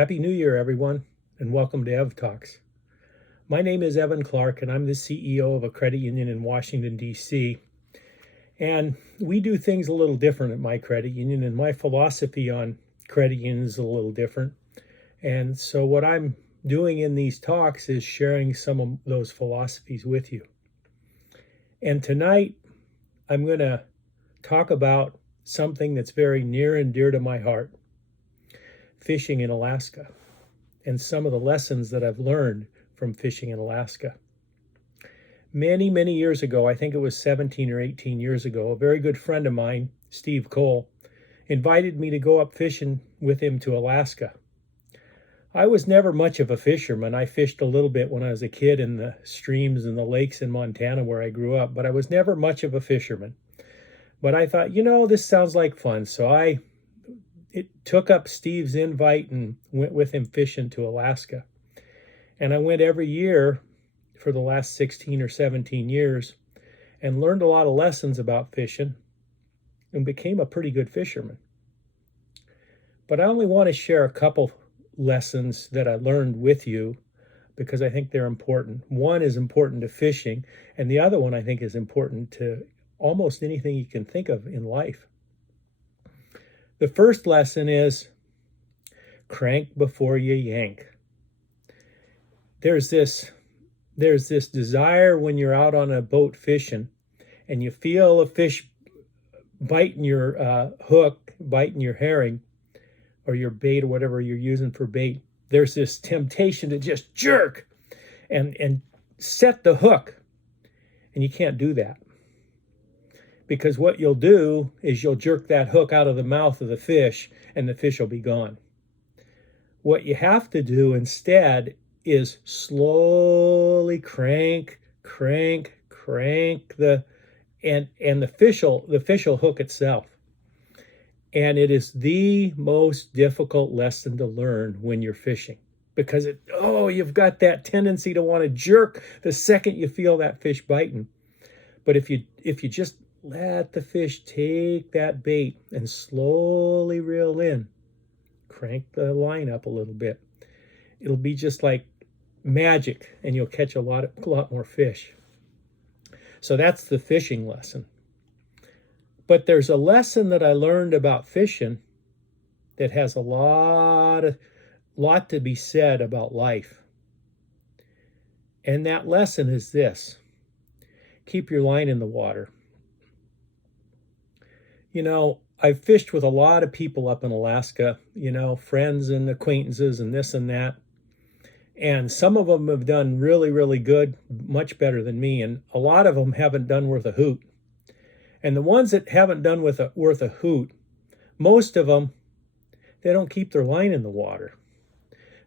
Happy New Year, everyone, and welcome to Ev Talks. My name is Evan Clark, and I'm the CEO of a credit union in Washington, D.C. And we do things a little different at my credit union, and my philosophy on credit unions is a little different. And so what I'm doing in these talks is sharing some of those philosophies with you. And tonight, I'm going to talk about something that's very near and dear to my heart: fishing in Alaska, and some of the lessons that I've learned from fishing in Alaska. Many years ago, I think it was 17 or 18 years ago, a very good friend of mine, Steve Cole, invited me to go up fishing with him to Alaska. I was never much of a fisherman. I fished a little bit when I was a kid in the streams and the lakes in Montana where I grew up, but I was never much of a fisherman. But I thought, this sounds like fun. So I took up Steve's invite and went with him fishing to Alaska. And I went every year for the last 16 or 17 years and learned a lot of lessons about fishing and became a pretty good fisherman. But I only want to share a couple lessons that I learned with you because I think they're important. One is important to fishing, and the other one I think is important to almost anything you can think of in life. The first lesson is crank before you yank. There's this desire when you're out on a boat fishing and you feel a fish biting your hook, biting your herring or your bait or whatever you're using for bait. There's this temptation to just jerk and set the hook. And you can't do that, because what you'll do is you'll jerk that hook out of the mouth of the fish and the fish will be gone. What you have to do instead is slowly crank the fish will hook itself. And it is the most difficult lesson to learn when you're fishing, because you've got that tendency to want to jerk the second you feel that fish biting. But if you just let the fish take that bait and slowly reel in, crank the line up a little bit, it'll be just like magic and you'll catch a lot more fish. So that's the fishing lesson. But there's a lesson that I learned about fishing that has a lot to be said about life. And that lesson is this: keep your line in the water. I've fished with a lot of people up in Alaska, friends and acquaintances and this and that. And some of them have done really good, much better than me. And a lot of them haven't done worth a hoot. And the ones that haven't done worth a hoot, most of them, they don't keep their line in the water.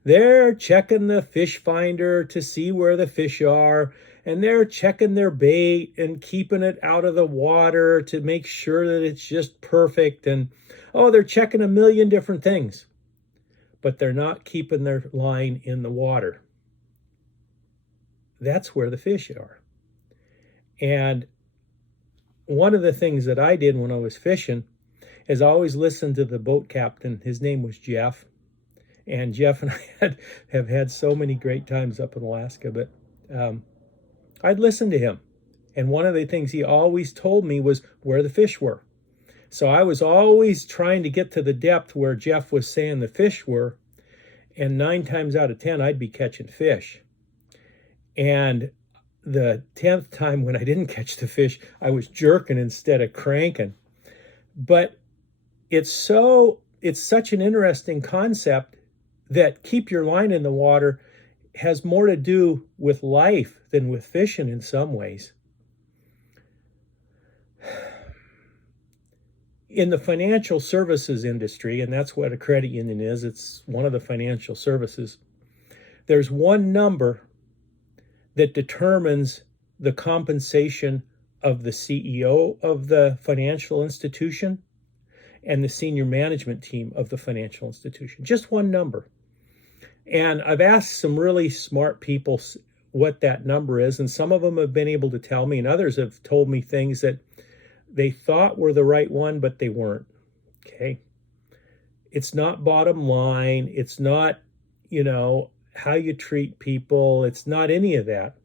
They're checking the fish finder to see where the fish are, and they're checking their bait and keeping it out of the water to make sure that it's just perfect. And they're checking a million different things, but they're not keeping their line in the water. That's where the fish are. And one of the things that I did when I was fishing is I always listened to the boat captain. His name was Jeff. And Jeff and I have had so many great times up in Alaska, but I'd listen to him. And one of the things he always told me was where the fish were. So I was always trying to get to the depth where Jeff was saying the fish were. And 9 times out of 10, I'd be catching fish. And the 10th time when I didn't catch the fish, I was jerking instead of cranking. But it's such an interesting concept that keep your line in the water has more to do with life than with fishing in some ways. In the financial services industry, and that's what a credit union is, it's one of the financial services, there's one number that determines the compensation of the CEO of the financial institution and the senior management team of the financial institution. Just one number. And I've asked some really smart people what that number is, and some of them have been able to tell me, and others have told me things that they thought were the right one, but they weren't. Okay. It's not bottom line. It's not, how you treat people. It's not any of that.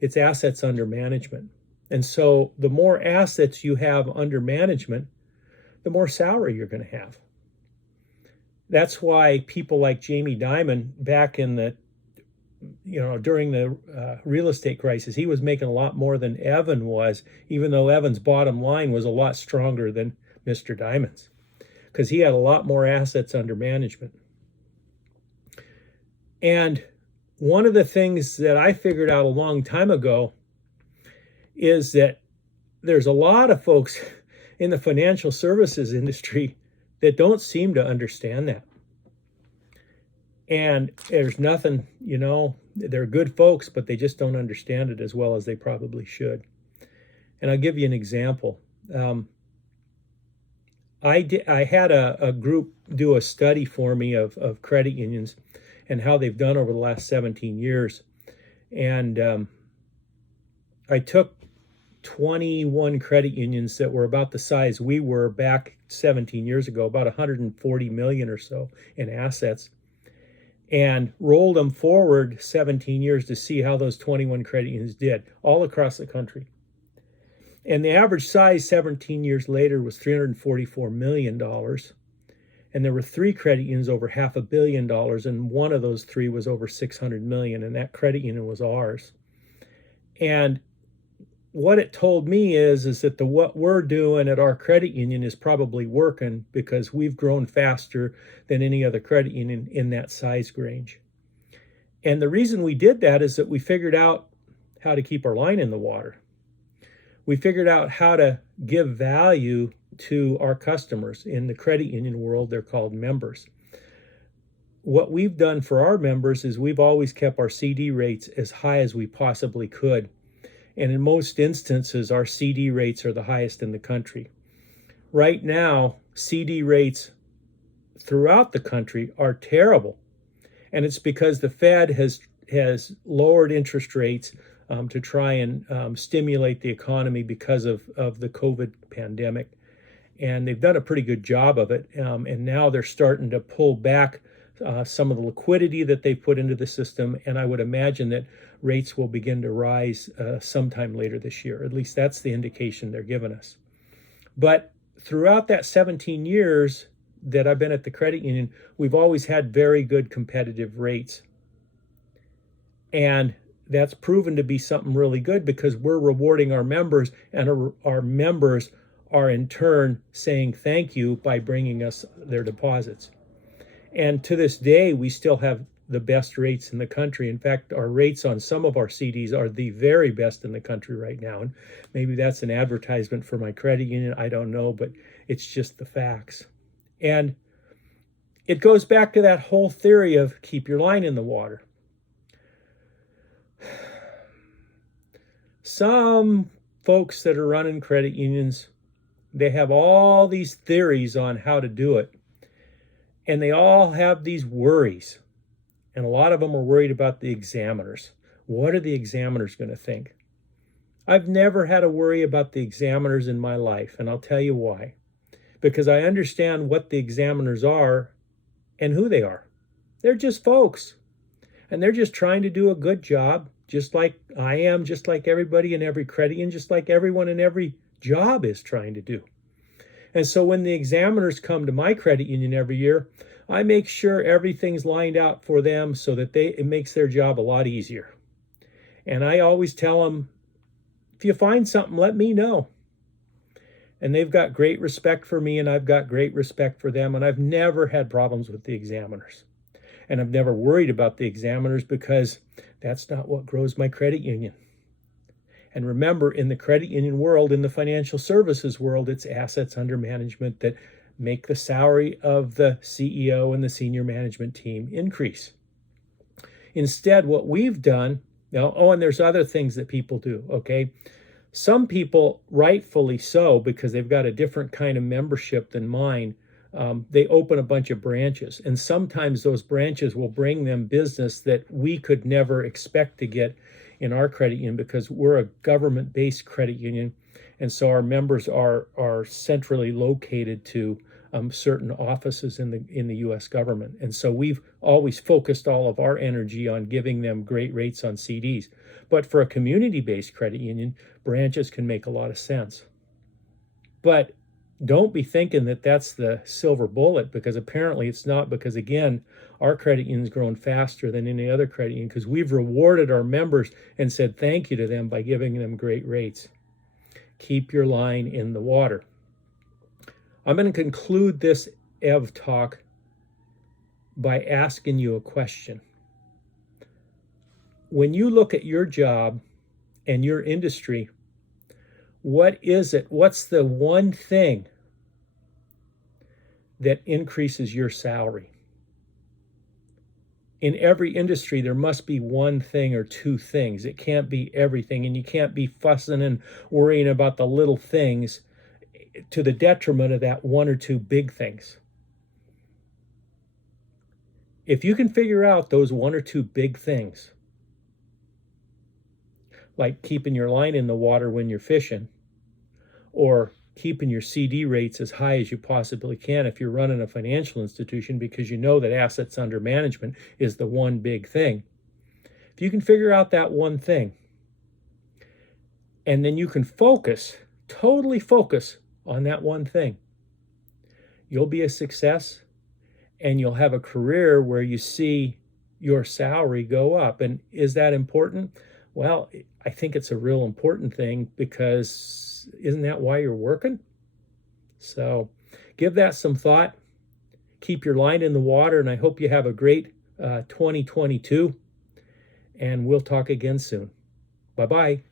It's assets under management. And so the more assets you have under management, the more salary you're going to have. That's why people like Jamie Dimon back in the, during the real estate crisis, he was making a lot more than Evan was, even though Evan's bottom line was a lot stronger than Mr. Dimon's, because he had a lot more assets under management. And one of the things that I figured out a long time ago is that there's a lot of folks in the financial services industry that don't seem to understand that. And there's nothing, they're good folks, but they just don't understand it as well as they probably should. And I'll give you an example. I had a group do a study for me of credit unions and how they've done over the last 17 years. And I took 21 credit unions that were about the size we were back 17 years ago, about 140 million or so in assets, and rolled them forward 17 years to see how those 21 credit unions did all across the country. And the average size 17 years later was $344 million. And there were 3 credit unions over $500 million, and one of those 3 was over $600 million, and that credit union was ours. And what it told me is that what we're doing at our credit union is probably working because we've grown faster than any other credit union in that size range. And the reason we did that is that we figured out how to keep our line in the water. We figured out how to give value to our customers. In the credit union world, they're called members. What we've done for our members is we've always kept our CD rates as high as we possibly could. And in most instances, our CD rates are the highest in the country. Right now, CD rates throughout the country are terrible. And it's because the Fed has lowered interest rates to try and stimulate the economy because of the COVID pandemic. And they've done a pretty good job of it. And now they're starting to pull back some of the liquidity that they put into the system. And I would imagine that rates will begin to rise sometime later this year. At least that's the indication they're giving us. But throughout that 17 years that I've been at the credit union, we've always had very good competitive rates. And that's proven to be something really good because we're rewarding our members, and our members are in turn saying thank you by bringing us their deposits. And to this day, we still have the best rates in the country. In fact, our rates on some of our CDs are the very best in the country right now. And maybe that's an advertisement for my credit union. I don't know, but it's just the facts. And it goes back to that whole theory of keep your line in the water. Some folks that are running credit unions, they have all these theories on how to do it. And they all have these worries. And a lot of them are worried about the examiners. What are the examiners going to think? I've never had a worry about the examiners in my life, and I'll tell you why. Because I understand what the examiners are and who they are. They're just folks. And they're just trying to do a good job, just like I am, just like everybody in every credit union, just like everyone in every job is trying to do. And so when the examiners come to my credit union every year, I make sure everything's lined out for them so that it makes their job a lot easier. And I always tell them, if you find something, let me know. And they've got great respect for me, and I've got great respect for them. And I've never had problems with the examiners. And I've never worried about the examiners because that's not what grows my credit union. And remember, in the credit union world, in the financial services world, it's assets under management that make the salary of the CEO and the senior management team increase. Instead, what we've done, and there's other things that people do, okay? Some people, rightfully so, because they've got a different kind of membership than mine, they open a bunch of branches. And sometimes those branches will bring them business that we could never expect to get in our credit union because we're a government-based credit union. And so our members are centrally located to certain offices in the U.S. government. And so we've always focused all of our energy on giving them great rates on CDs. But for a community-based credit union, branches can make a lot of sense. But don't be thinking that that's the silver bullet, because apparently it's not, because again, our credit union's grown faster than any other credit union because we've rewarded our members and said thank you to them by giving them great rates. Keep your line in the water. I'm going to conclude this EV talk by asking you a question. When you look at your job and your industry, what is it? What's the one thing that increases your salary? In every industry, there must be one thing or two things. It can't be everything, and you can't be fussing and worrying about the little things to the detriment of that one or two big things. If you can figure out those one or two big things, like keeping your line in the water when you're fishing, or keeping your CD rates as high as you possibly can if you're running a financial institution, because you know that assets under management is the one big thing. If you can figure out that one thing, and then you can focus, totally focus on that one thing, you'll be a success, and you'll have a career where you see your salary go up. And is that important? Well, I think it's a real important thing, because isn't that why you're working? So give that some thought. Keep your line in the water, and I hope you have a great 2022. And we'll talk again soon. Bye-bye.